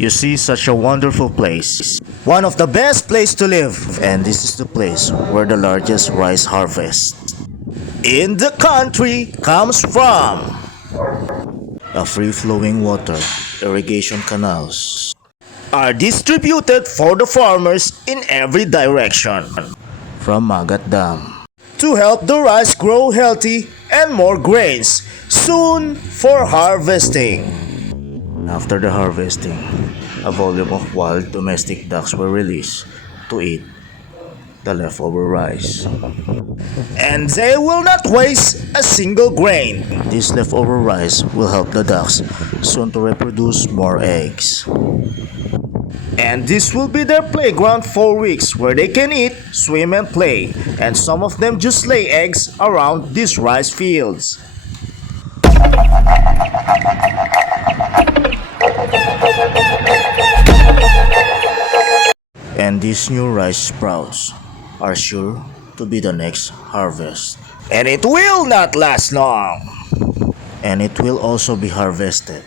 You see such a wonderful place. One of the best place to live. And this is the place where the largest rice harvest in the country comes from. A free-flowing water, irrigation canals are distributed for the farmers in every direction. From Magat Dam to help the rice grow healthy and more grains soon for harvesting. After the harvesting, a volume of wild domestic ducks were released to eat the leftover rice. And they will not waste a single grain. This leftover rice will help the ducks soon to reproduce more eggs. And this will be their playground for weeks where they can eat, swim and play. And some of them just lay eggs around these rice fields. And these new rice sprouts are sure to be the next harvest. And it will not last long. And it will also be harvested.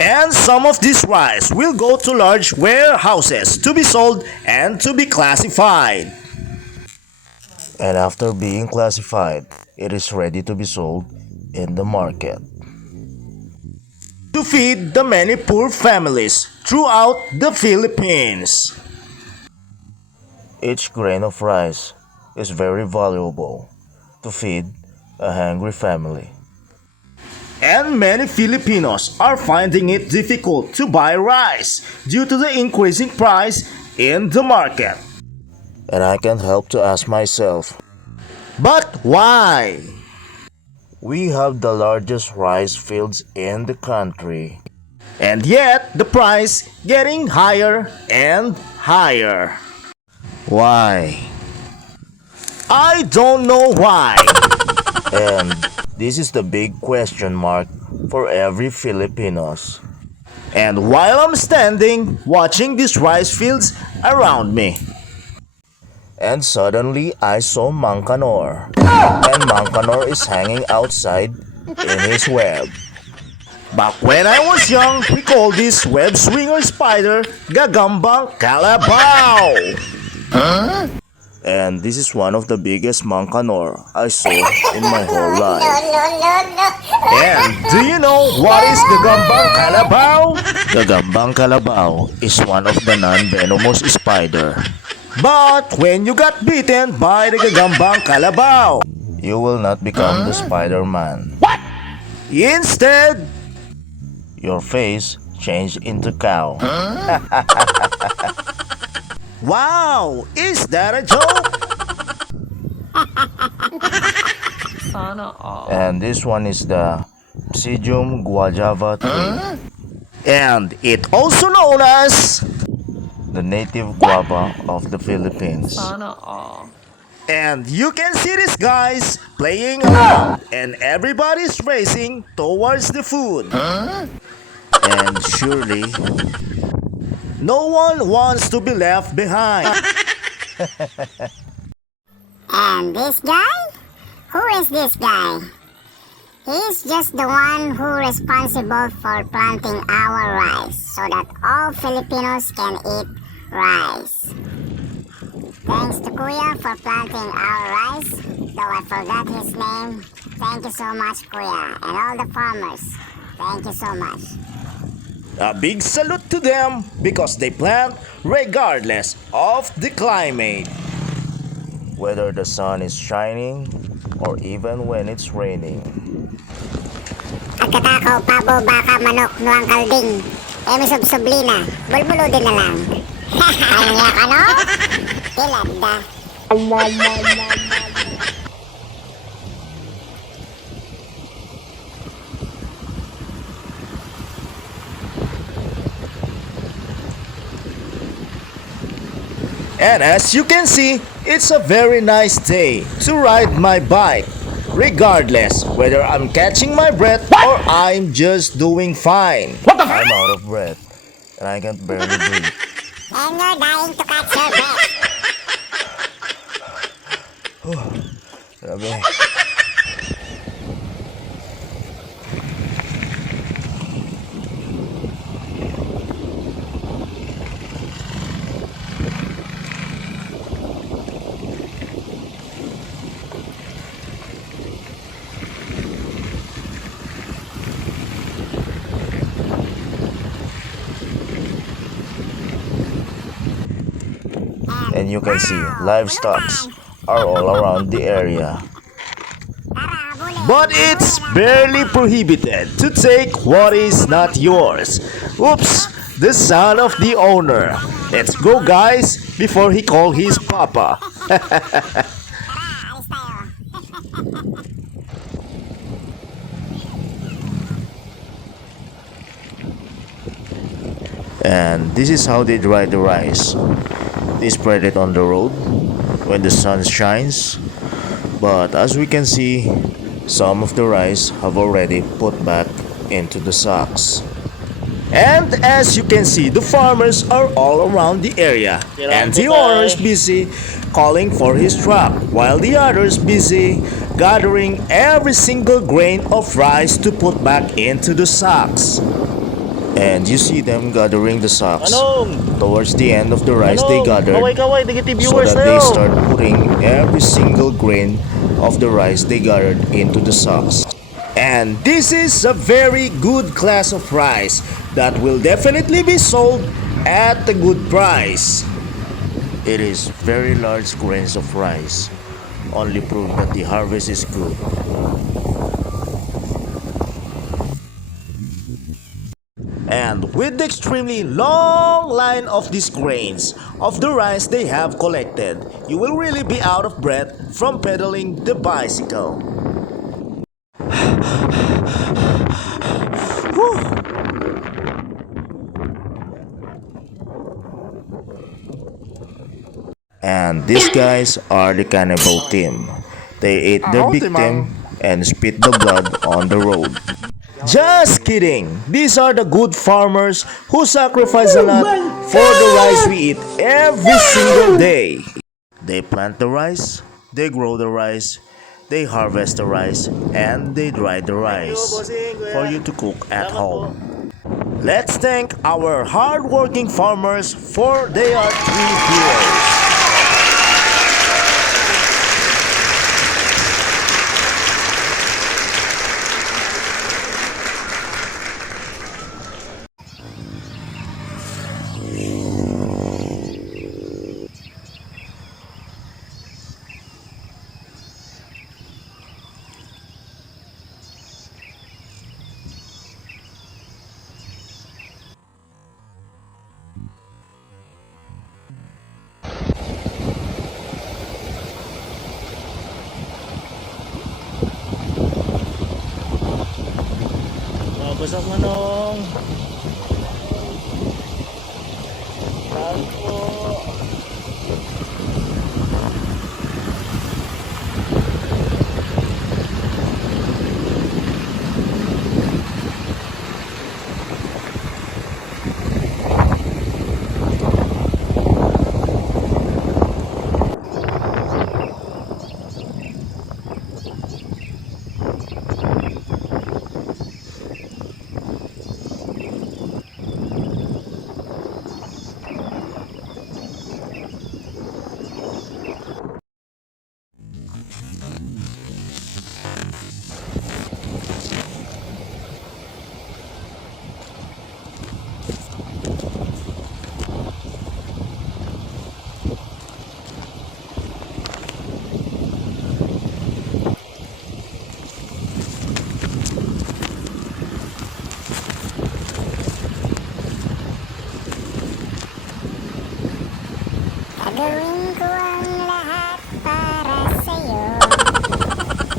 And some of this rice will go to large warehouses to be sold and to be classified. And after being classified, it is ready to be sold in the market. To feed the many poor families throughout the Philippines. Each grain of rice is very valuable to feed a hungry family. And many Filipinos are finding it difficult to buy rice due to the increasing price in the market. And I can't help to ask myself, but why? We have the largest rice fields in the country. And yet the price getting higher and higher. Why? I don't know why. And this is the big question mark for every Filipinos. And while I'm standing watching these rice fields around me, and suddenly I saw Mangkanor. And Mangkanor is hanging outside in his web. Back when I was young, we called this web swinger spider Gagambang Kalabaw. And this is one of the biggest Mangkanor I saw in my whole life. And do you know what is Gagambang Kalabaw? Gagambang Kalabaw is one of the non-venomous spider. But when you got bitten by the Gagambang Kalabaw, you will not become the Spider-Man. What? Instead, your face changed into cow. Wow! Is that a joke? Sana all. And this one is the Psyllium guajava tree. And it also known as the native guava of the Philippines. Sana all. And you can see these guys playing around and everybody's racing towards the food. And surely, no one wants to be left behind. And this guy? Who is this guy? He's just the one who responsible for planting our rice so that all Filipinos can eat rice. Thanks to Kuya for planting our rice, though I forgot his name. Thank you so much, Kuya, and all the farmers. Thank you so much. A big salute to them because they plant regardless of the climate. Whether the sun is shining or even when it's raining. Pagkatakaw, pabo, baka, manok, nuang kalding. Emisub-sublina, bulbulo din na lang. Ano nga ka, no? Tilanda. And as you can see, it's a very nice day to ride my bike. Regardless whether I'm catching my breath or I'm just doing fine. I'm out of breath and I can barely breathe. And you're dying to catch your breath. Grabe. And you can see livestock are all around the area. Tara, habulin. But it's barely prohibited to take what is not yours. Oops, the son of the owner. Let's go guys, before he call his papa. Tara, alis tayo. And this is how they dry the rice. They spread it on the road when the sun shines. But as we can see, some of the rice have already put back into the sacks. And as you can see, the farmers are all around the area. And the owner is busy calling for his truck, while the others busy gathering every single grain of rice to put back into the sacks. And you see them gathering the sacks towards the end of the rice they gathered, Kaway, negative so viewers that they tayo. start putting every single grain of the rice they gathered into the sacks. And this is a very good class of rice that will definitely be sold at a good price. It is very large grains of rice, only prove that the harvest is good. And with the extremely long line of these grains of the rice they have collected, you will really be out of breath from pedaling the bicycle. Whew. And these guys are the cannibal team. They ate their victim and spit the blood on the road. Just kidding! These are the good farmers who sacrifice a lot for the rice we eat every single day. They plant the rice, they grow the rice, they harvest the rice, and they dry the rice for you to cook at home. Let's thank our hard-working farmers, for they are true heroes. Bagsak manong. Tanto. Gagawin ko ang lahat para sa'yo.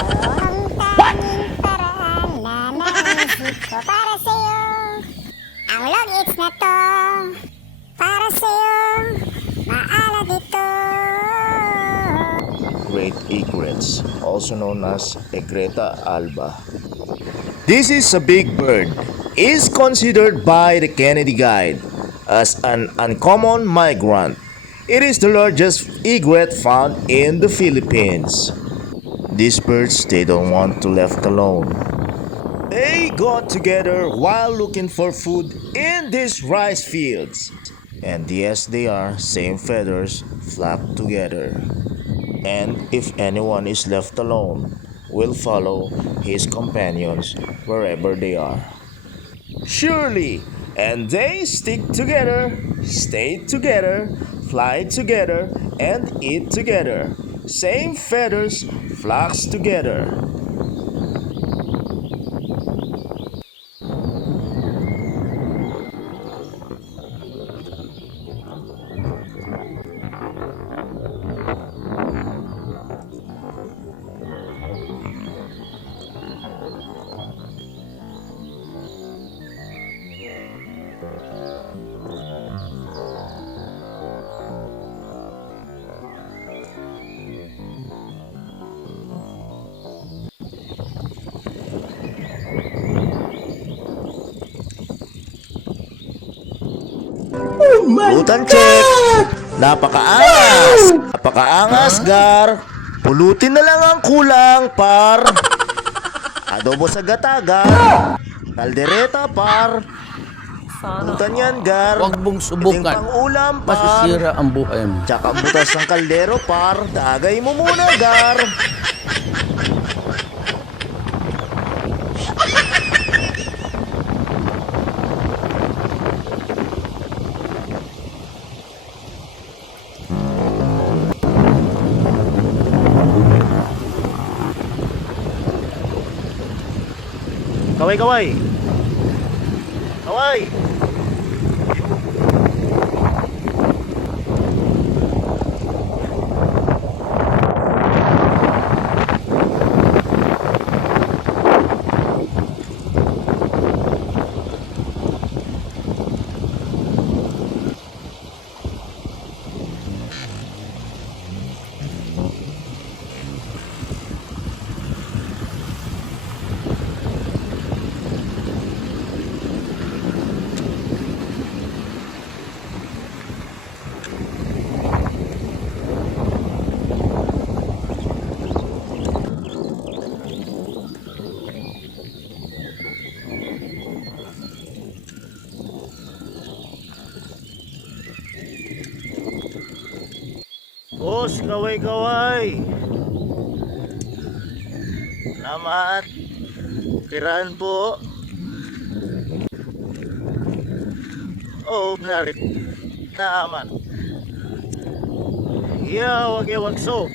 Ito ang tanging paraan na naisip ko para sa'yo. Ang logits na to, para sa'yo, maalat ito. Great egrets, also known as Egretta alba. This is a big bird. Is considered by the Kennedy Guide as an uncommon migrant. It is the largest egret found in the Philippines. These birds, they don't want to left alone. They got together while looking for food in these rice fields. And yes, they are same feathers flock together. And if anyone is left alone, will follow his companions wherever they are. Surely, and they stick together, stay together, fly together, and eat together. Same feathers flocks together. Lutan check! Napakaangas! Napakaangas, Gar! Pulutin na lang ang kulang, par! Adobo sa gata, Gar! Kaldereta, par! Sana Lutan yan, Gar! Huwag mong Pwedeng subukan. pang-ulam, par! Masisira ang buhay mo. Tsaka ang butas ng kaldero, par! Dagay mo muna, Gar! Kaway, kaway! Kaway! Boss, kaway-kaway. Salamat. Kiraan po. Oh, narit. Naman. Yeah, wag so.